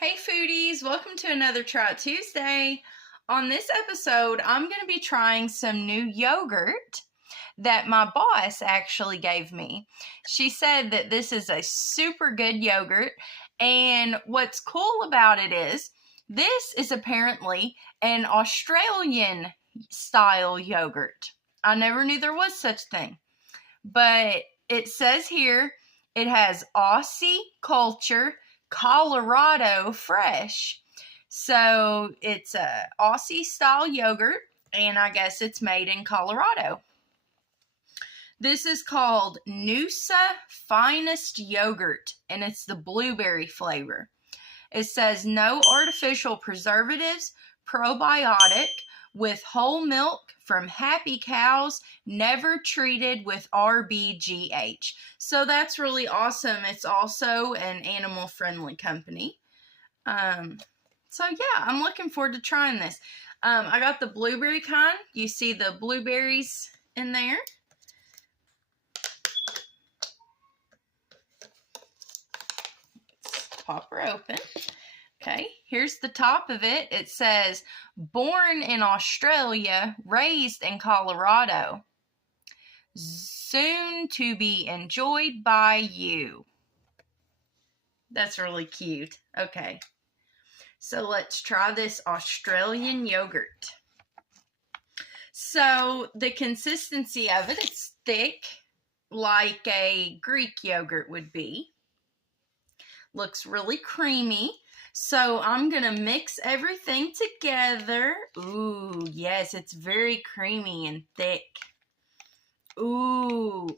Hey foodies, welcome to another Try It Tuesday. On this episode, I'm going to be trying some new yogurt that my boss actually gave me. She said that this is a super good yogurt, and what's cool about it is this is apparently an Australian style yogurt. I never knew there was such thing, but it says here it has Aussie culture Colorado fresh. So it's a Aussie style yogurt, and I guess it's made in Colorado. This is called Noosa Finest Yogurt, and it's the blueberry flavor. It says no artificial preservatives, probiotic, with whole milk from happy cows, never treated with RBGH. So that's really awesome. It's also an animal-friendly company. So yeah, I'm looking forward to trying this. I got the blueberry kind. You see the blueberries in there. Let's pop her open. Okay, here's the top of it. It says, born in Australia, raised in Colorado. Soon to be enjoyed by you. That's really cute. Okay, so let's try this Australian yogurt. So the consistency of it, it's thick, like a Greek yogurt would be. Looks really creamy. So I'm going to mix everything together. Ooh, yes, it's very creamy and thick. Ooh,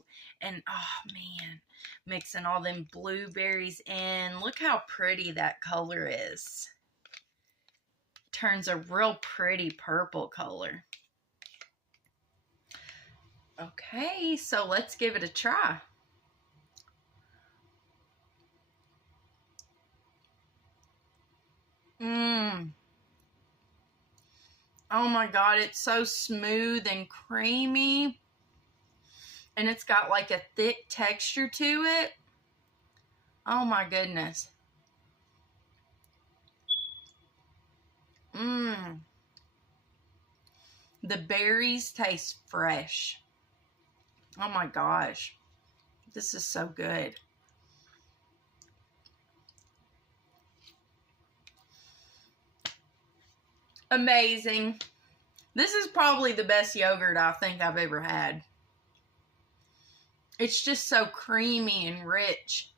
and oh man, mixing all them blueberries in. Look how pretty that color is. Turns a real pretty purple color. Okay, so let's give it a try. Oh my God, it's so smooth and creamy. And it's got like a thick texture to it. Oh my goodness. The berries taste fresh. Oh my gosh. This is so good. Amazing. This is probably the best yogurt I think I've ever had. It's just so creamy and rich.